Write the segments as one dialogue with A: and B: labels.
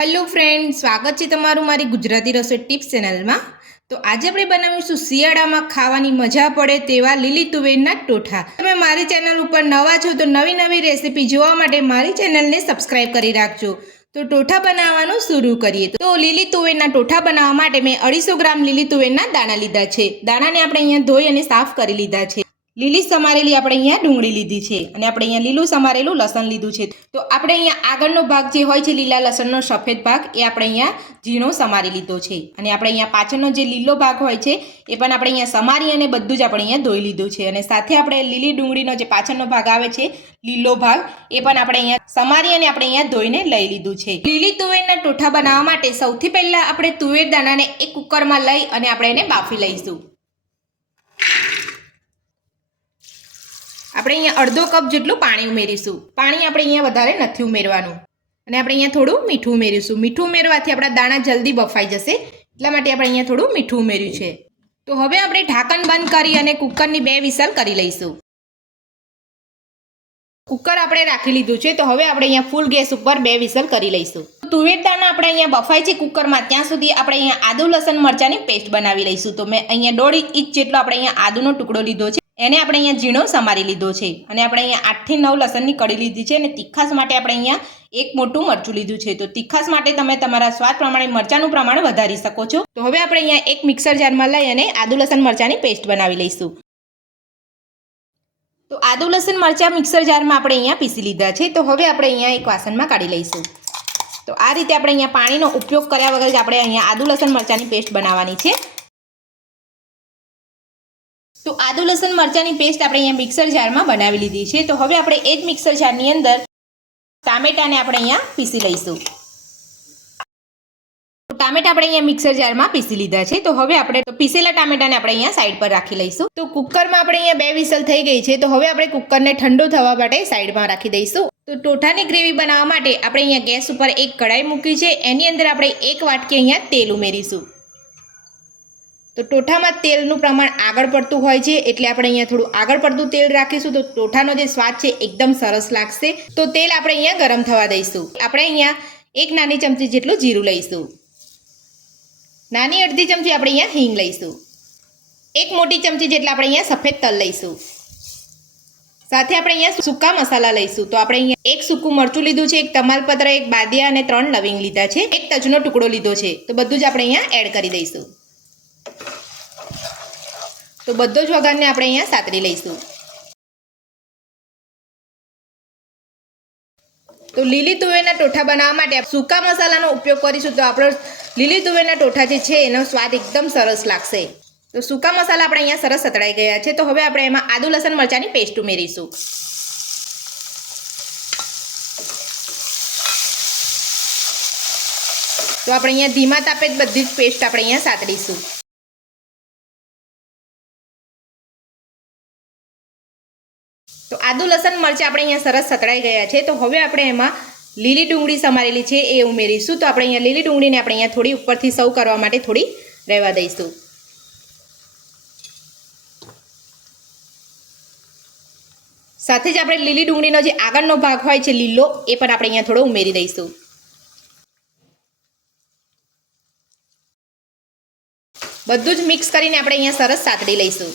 A: Hello friend સ્વાગત છે તમારું મારી ગુજરાતી રસોઈ ટિપ્સ ચેનલમાં તો આજે આપણે બનાવીશું શિયાળામાં ખાવાની મજા પડે તેવા લીલી તુવેરના ટોઠા. તમે મારી ચેનલ ઉપર નવા છો તો નવી નવી રેસીપી જોવા માટે મારી ચેનલને સબસ્ક્રાઇબ કરી રાખજો. તો ટોઠા બનાવવાનું શરૂ કરીએ. તો લીલી તુવેરના ટોઠા બનાવવા માટે મેં અઢીસો ગ્રામ લીલી તુવેરના દાણા લીધા છે. દાણાને આપણે અહીંયા ધોઈ અને સાફ કરી લીધા છે. લીલી સમારેલી આપણે અહીંયા ડુંગળી લીધી છે અને આપણે અહીંયા લીલું સમારેલું લસણ લીધું છે. તો આપણે અહીંયા આગળનો ભાગ જે હોય છે લીલા લસણનો સફેદ ભાગ, એ આપણે અહીંયા ઝીણો સમારી લીધો છે. અને આપણે અહીંયા પાછળનો જે લીલો ભાગ હોય છે, એ પણ આપણે અહીંયા સમારી અને બધું જ આપણે અહીંયા ધોઈ લીધું છે. અને સાથે આપણે લીલી ડુંગળીનો જે પાછળનો ભાગ આવે છે, લીલો ભાગ, એ પણ આપણે અહીંયા સમારી અને આપણે અહીંયા ધોઈને લઈ લીધું છે. લીલી તુવેરના ટોઠા બનાવવા માટે સૌથી પહેલાં આપણે તુવેર દાણાને એક કુકરમાં લઈ અને આપણે એને બાફી લઈશું. આપણે અહીંયા અડધો કપ જેટલું પાણી ઉમેરીશું. પાણી આપણે અહીંયા વધારે નથી ઉમેરવાનું. અને આપણે અહીંયા થોડું મીઠું ઉમેરીશું. મીઠું ઉમેરવાથી આપણા દાણા જલ્દી બફાઈ જશે. એટલા માટે આપણે અહીંયા થોડું મીઠું ઉમેર્યું છે. તો હવે આપણે ઢાંકણ બંધ કરી અને કુકરની બે વિસલ કરી લઈશું. કુકર આપણે રાખી લીધું છે. તો હવે આપણે અહીંયા ફૂલ ગેસ ઉપર બે વિસલ કરી લઈશું. તુવેર દાણા આપણે અહીંયા બફાય છે કુકરમાં. ત્યાં સુધી આપણે અહીંયા આદુ, લસણ, મરચાંની પેસ્ટ બનાવી લઈશું. તો મેં અહીંયા દોઢ ઇંચ જેટલો આપણે અહીંયા આદુનો ટુકડો લીધો છે. એને આપણે અહીંયા ઝીણો સમારી લીધો છે. અને આપણે અહીંયા આઠથી નવ લસણની કડી લીધી છે અને તીખાસ માટે આપણે અહીંયા એક મોટું મરચું લીધું છે. તો તીખાસ માટે તમે તમારા સ્વાદ પ્રમાણે, મરચાંનું પ્રમાણ વધારી શકો છો. તો હવે આપણે અહીંયા એક મિક્સર જારમાં લઈ અને આદુ લસણ મરચાંની પેસ્ટ બનાવી લઈશું. તો આદુ લસણ મરચાં મિક્સર જારમાં આપણે અહીંયા પીસી લીધા છે. તો હવે આપણે અહીંયા એક વાસણમાં કાઢી લઈશું. તો આ રીતે આપણે અહીંયા પાણીનો ઉપયોગ કર્યા વગર જ આપણે અહીંયા આદુ લસણ મરચાંની પેસ્ટ બનાવવાની છે. તો આદુ લસણ મરચાંની પેસ્ટ આપણે અહીંયા મિક્સર જારમાં બનાવી લીધી છે. તો હવે આપણે એ જ મિક્સર જારની અંદર ટામેટાને આપણે અહીંયા પીસી લઈશું. ટામેટા આપણે અહીંયા મિક્સર જારમાં પીસી લીધા છે. તો હવે આપણે પીસેલા ટામેટાને આપણે અહીંયા સાઈડ પર રાખી લઈશું. તો કુકરમાં આપણે અહીંયા બે વિસલ થઈ ગઈ છે. તો હવે આપણે કુકરને ઠંડુ થવા માટે સાઈડમાં રાખી દઈશું. તો ટોઠાની ગ્રેવી બનાવવા માટે આપણે અહીંયા ગેસ ઉપર એક કઢાઈ મૂકી છે. એની અંદર આપણે એક વાટકી અહીંયા તેલ ઉમેરીશું. તો ટોઠામાં તેલનું પ્રમાણ આગળ પડતું હોય છે, એટલે આપણે અહીંયા થોડું આગળ પડતું તેલ રાખીશું. તો ટોઠાનો જે સ્વાદ છે, એકદમ સરસ લાગશે. તો તેલ આપણે અહીંયા ગરમ થવા દઈશું. આપણે અહીંયા એક નાની ચમચી જેટલું જીરું લઈશું. નાની અડધી ચમચી આપણે અહીંયા હિંગ લઈશું. એક મોટી ચમચી જેટલા આપણે અહીંયા સફેદ તલ લઈશું. સાથે આપણે અહીંયા સૂકા મસાલા લઈશું. તો આપણે અહીંયા એક સૂકું મરચું લીધું છે, એક તમાલપત્ર, એક બાદિયા અને ત્રણ લવિંગ લીધા છે. એક તજનો ટુકડો લીધો છે. તો બધું જ આપણે અહીંયા એડ કરી દઈશું. તો બધો જ વઘારને આપણે અહીંયા સાતરી લઈશું. તો લીલી તુવેરના ટોઠા બનાવવા માટે સૂકા મસાલાનો ઉપયોગ કરીશું તો આપણો લીલી તુવેરના ટોઠા જે છે એનો સ્વાદ એકદમ સરસ લાગશે. તો સૂકા મસાલા આપણે અહીંયા સરસ સતળાઈ ગયા છે તો હવે આપણે એમાં આદુ, લસણ, મરચાંની પેસ્ટ ઉમેરીશું. તો આપણે અહીંયા ધીમા તાપે જ બધી જ પેસ્ટ આપણે અહીંયા સાતરીશું. આદુ લસણ મરચાં આપણે અહીંયા સરસ સતળાઈ ગયા છે. તો હવે આપણે એમાં લીલી ડુંગળી સમારેલી છે એ ઉમેરીશું. તો આપણે અહીંયા લીલી ડુંગળીને આપણે અહીંયા થોડી ઉપરથી સર્વ કરવા માટે થોડી રહેવા દઈશું. સાથે જ આપણે લીલી ડુંગળીનો જે આગળનો ભાગ હોય છે લીલો, એ પણ આપણે અહીંયા થોડો ઉમેરી દઈશું. બધું જ મિક્સ કરીને આપણે અહીંયા સરસ સાતડી લઈશું.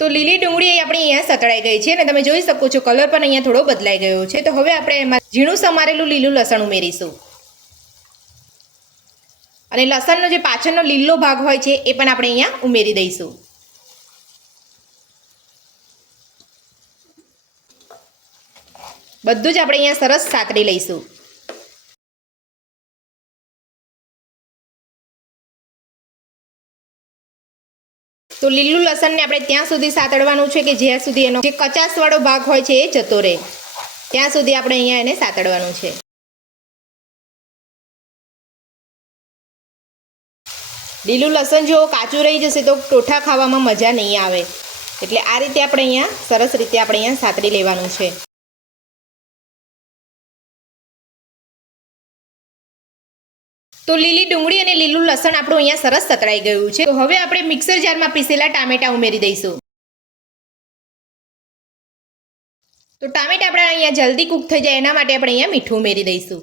A: તો લીલી ડુંગળી આપણી અહીંયા સતળાઈ ગઈ છે અને તમે જોઈ શકો છો કલર પણ અહીંયા થોડો બદલાઈ ગયો છે. તો હવે આપણે એમાં ઝીણું સમારેલું લીલું લસણ ઉમેરીશું. અને લસણનો જે પાછળનો લીલો ભાગ હોય છે એ પણ આપણે અહીંયા ઉમેરી દઈશું. બધું જ આપણે અહીંયા સરસ સાતરી લઈશું. તો લીલું લસણને આપણે ત્યાં સુધી સાતડવાનું છે કે જ્યાં સુધી એનો જે કચાસવાળો ભાગ હોય છે એ જતો રહે. ત્યાં સુધી આપણે અહીંયા એને સાતડવાનું છે. લીલું લસણ જો કાચું રહી જશે તો ટોઠા ખાવામાં મજા નહીં આવે. એટલે આ રીતે આપણે અહીંયા સરસ રીતે આપણે અહીંયા સાતરી લેવાનું છે. તો લીલી ડુંગળી અને લીલું લસણ આપણું અહીંયા સરસ સતળાઈ ગયું છે. તો હવે આપણે મિક્સર જારમાં પીસેલા ટામેટા ઉમેરી દઈશું. તો ટામેટા આપણા અહીંયા જલ્દી કૂક થઈ જાય, એના માટે આપણે અહીંયા મીઠું ઉમેરી દઈશું.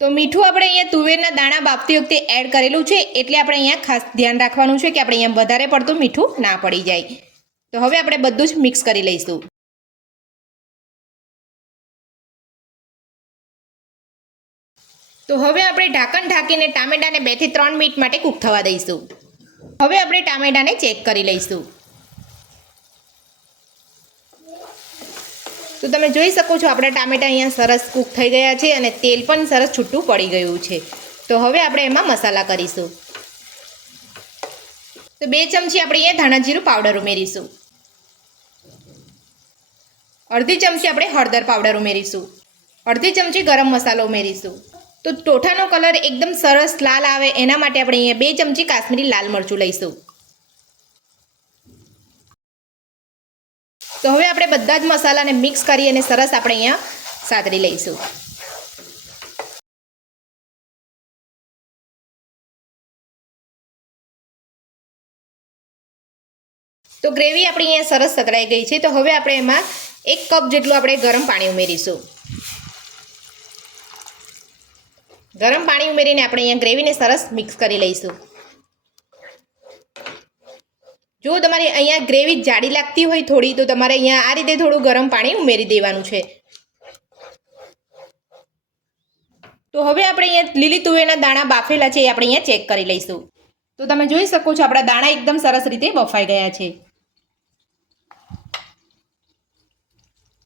A: તો મીઠું આપણે અહીંયા તુવેરના દાણા બાફતી વખતે એડ કરેલું છે, એટલે આપણે અહીંયા ખાસ ધ્યાન રાખવાનું છે કે આપણે અહીંયા વધારે પડતું મીઠું ના પડી જાય. તો હવે આપણે બધું જ મિક્સ કરી લઈશું. તો હવે આપણે ઢાંકણ ઢાંકીને ટામેટાને બેથી ત્રણ મિનિટ માટે કૂક થવા દઈશું. હવે આપણે ટામેટાને ચેક કરી લઈશું. તો તમે જોઈ શકો છો આપણા ટામેટા અહીંયા સરસ કૂક થઈ ગયા છે અને તેલ પણ સરસ છૂટું પડી ગયું છે. તો હવે આપણે એમાં મસાલા કરીશું. તો બે ચમચી આપણે અહીંયા ધાણા જીરું પાવડર ઉમેરીશું. અડધી ચમચી આપણે હળદર પાવડર ઉમેરીશું. અડધી ચમચી ગરમ મસાલો ઉમેરીશું. તો ટોઠાનો કલર એકદમ સરસ લાલ આવે. એના માટે આપણે અહીંયા બે ચમચી કાશ્મીરી લાલ મરચું લઈશું. તો હવે આપણે બધા જ મસાલાને મિક્સ કરી અને સરસ આપણે અહીંયા સાતરી લઈશું. તો ગ્રેવી આપણી અહીંયા સરસ સતરાઈ ગઈ છે. તો હવે આપણે એમાં એક કપ જેટલું આપણે ગરમ પાણી ઉમેરીશું. ગરમ પાણી ઉમેરીને આપણે અહીંયા ગ્રેવીને સરસ મિક્સ કરી લઈશું. જો તમારે અહીંયા ગ્રેવી જાડી લાગતી હોય થોડી, તો તમારે અહીંયા આ રીતે થોડું ગરમ પાણી ઉમેરી દેવાનું છે. તો હવે આપણે અહીંયા લીલી તુવેરના દાણા બાફેલા છે એ આપણે અહીંયા ચેક કરી લઈશું. તો તમે જોઈ શકો છો આપણા દાણા એકદમ સરસ રીતે બફાઈ ગયા છે.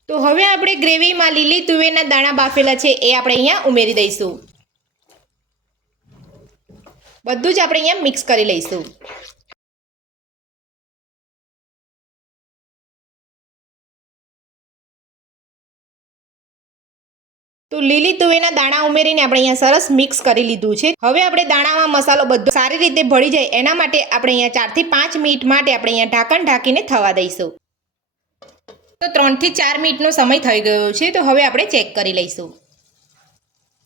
A: તો હવે આપણે ગ્રેવીમાં લીલી તુવેરના દાણા બાફેલા છે એ આપણે અહીંયા ઉમેરી દઈશું. બધું જ આપણે અહીંયા મિક્સ કરી લઈશું. તો લીલી તુવેરના દાણા ઉમેરીને આપણે અહીંયા સરસ મિક્સ કરી લીધું છે. હવે આપણે દાણામાં મસાલો બધો સારી રીતે ભળી જાય એના માટે આપણે અહીંયા ચારથી પાંચ મિનિટ માટે આપણે અહીંયા ઢાંકણ ઢાંકીને થવા દઈશું. તો ત્રણથી ચાર મિનિટનો સમય થઈ ગયો છે, તો હવે આપણે ચેક કરી લઈશું.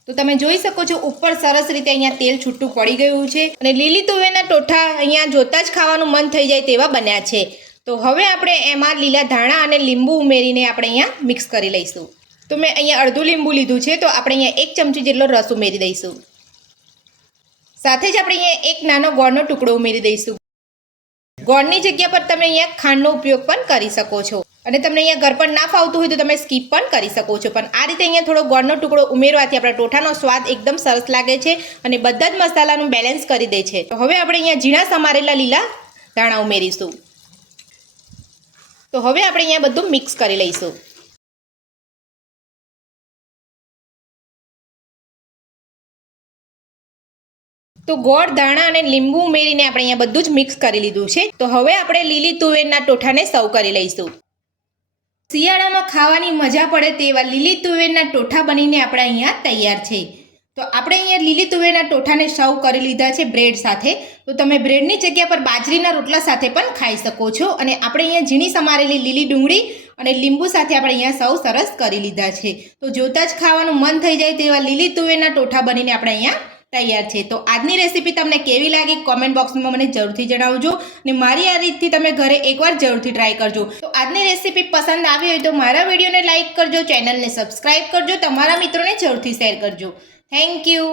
A: તો તમે જોઈ શકો છો, ઉપર સરસ રીતે અહીંયા તેલ છૂટું પડી ગયું છે અને લીલી તુવેરના ટોઠા અહીંયા જોતા જ ખાવાનું મન થઈ જાય તેવા બન્યા છે. તો હવે આપણે એમાં લીલા ધાણા અને લીંબુ ઉમેરીને આપણે અહીંયા મિક્સ કરી લઈશું. તો મેં અહીંયા અડધું લીંબુ લીધું છે, તો આપણે અહીંયા એક ચમચી જેટલો રસ ઉમેરી દઈશું. સાથે જ આપણે અહીંયા એક નાનો ગોળનો ટુકડો ઉમેરી દઈશું. ગોળની જગ્યા પર તમે અહીંયા ખાંડનો ઉપયોગ પણ કરી શકો છો. અને તમને અહીંયા ઘર પણ ના ફાવતું હોય તો તમે સ્કીપ પણ કરી શકો છો. પણ આ રીતે અહીંયા થોડો ગોળનો ટુકડો ઉમેરવાથી આપણા ટોઠાનો સ્વાદ એકદમ સરસ લાગે છે અને બધા જ મસાલાનું બેલેન્સ કરી દે છે. તો હવે આપણે અહીંયા ઝીણા સમારેલા લીલા ધાણા ઉમેરીશું. તો હવે આપણે અહીંયા બધું મિક્સ કરી લઈશું. તો ગોળ, ધાણા અને લીંબુ ઉમેરીને આપણે અહીંયા બધું જ મિક્સ કરી લીધું છે. તો હવે આપણે લીલી તુવેરના ટોઠાને સર્વ કરી લઈશું. શિયાળામાં ખાવાની મજા પડે તેવા લીલી તુવેરના ટોઠા બનીને આપણે અહીંયા તૈયાર છે. તો આપણે અહીંયા લીલી તુવેરના ટોઠાને સર્વ કરી લીધા છે બ્રેડ સાથે. તો તમે બ્રેડની જગ્યા પર બાજરીના રોટલા સાથે પણ ખાઈ શકો છો. અને આપણે અહીંયા ઝીણી સમારેલી લીલી ડુંગળી અને લીંબુ સાથે આપણે અહીંયા સૌ સરસ કરી લીધા છે. તો જોતાં જ ખાવાનું મન થઈ જાય તેવા લીલી તુવેરના ટોઠા બનીને આપણે અહીંયા તૈયાર છે. તો આજની રેસીપી તમને કેવી લાગી? કોમેન્ટ બોક્સમાં મને જરૂરથી જણાવજો અને મારી આ રીતથી તમે ઘરે એકવાર જરૂરથી ટ્રાય કરજો. તો આજની રેસીપી પસંદ આવી હોય તો મારા વિડીયોને લાઇક કરજો ચેનલને સબસ્ક્રાઈબ કરજો, તમારા મિત્રોને જરૂરથી શેર કરજો. Thank you